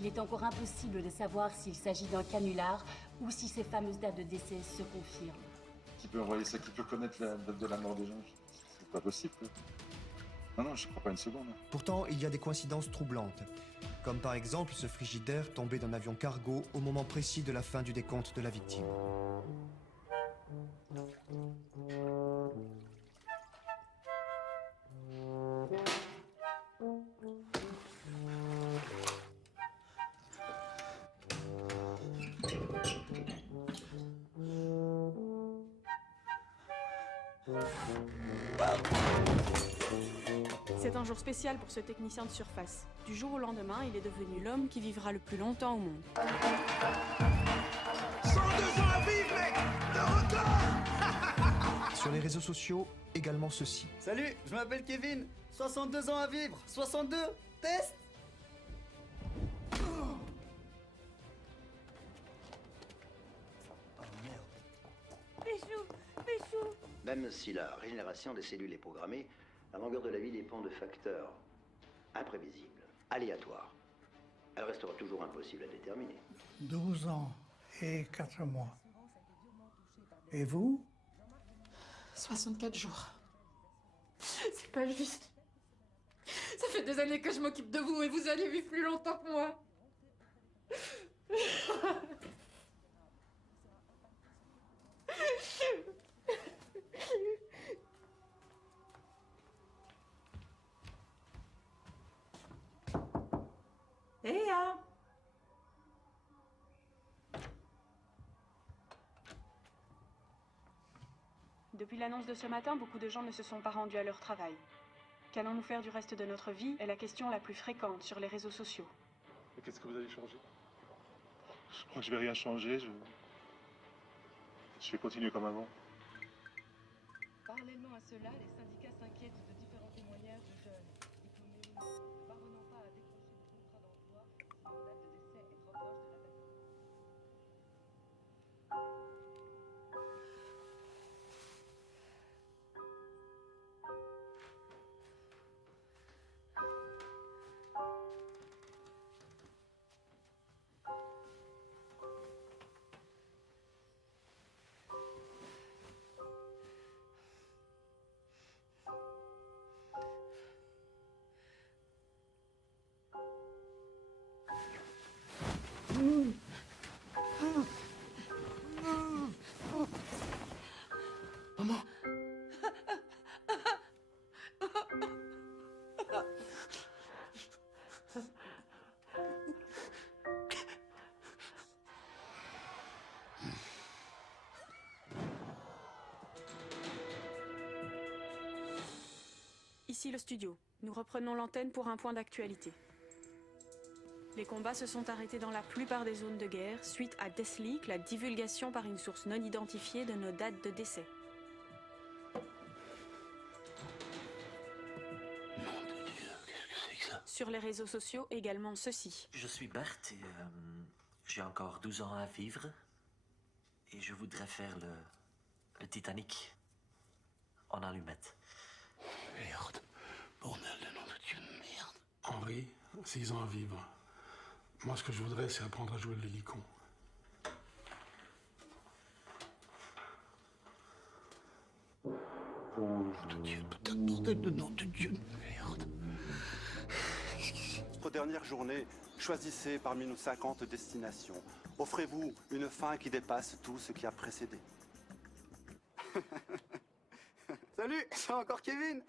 Il est encore impossible de savoir s'il s'agit d'un canular ou si ces fameuses dates de décès se confirment. Qui peut envoyer ça? Qui peut connaître la date de la mort des gens? C'est pas possible. Non, je crois pas une seconde. Pourtant, il y a des coïncidences troublantes. Comme par exemple ce frigidaire tombé d'un avion cargo au moment précis de la fin du décompte de la victime. C'est un jour spécial pour ce technicien de surface. Du jour au lendemain, il est devenu l'homme qui vivra le plus longtemps au monde. 102 ans à vivre, mec! Le record! Sur les réseaux sociaux, également ceci. Salut, je m'appelle Kevin, 62 ans à vivre, 62, test! Oh merde. Péchou! Même si la régénération des cellules est programmée, la longueur de la vie dépend de facteurs imprévisibles, aléatoires. Elle restera toujours impossible à déterminer. 12 ans et 4 mois. Et vous? 64 jours. C'est pas juste. Ça fait des années que je m'occupe de vous et vous allez vivre plus longtemps que moi. Léa! Depuis l'annonce de ce matin, beaucoup de gens ne se sont pas rendus à leur travail. Qu'allons-nous faire du reste de notre vie est la question la plus fréquente sur les réseaux sociaux. Et qu'est-ce que vous allez changer? Je crois que je vais rien changer. Je vais continuer comme avant. Parallèlement à cela, les syndicats s'inquiètent de différents témoignages de jeunes, diplômés ou non, ne parvenant pas à décrocher de contrat d'emploi si leur date de décès est trop proche de la date de mort. Maman! Ici le studio. Nous reprenons l'antenne pour un point d'actualité. Les combats se sont arrêtés dans la plupart des zones de guerre suite à Deathleak, la divulgation par une source non identifiée de nos dates de décès. Nom de Dieu, qu'est-ce que c'est que ça? Sur les réseaux sociaux, également ceci. Je suis Berthe et j'ai encore 12 ans à vivre. Et je voudrais faire le Titanic en allumette. Merde. Bordel de nom de Dieu de merde. Henri, 6 ans à vivre. Moi, ce que je voudrais, c'est apprendre à jouer de l'hélicon. Nom de Dieu, putain de bordel de nom de Dieu de merde. Notre dernière journée, choisissez parmi nos 50 destinations. Offrez-vous une fin qui dépasse tout ce qui a précédé. Salut, c'est encore Kevin.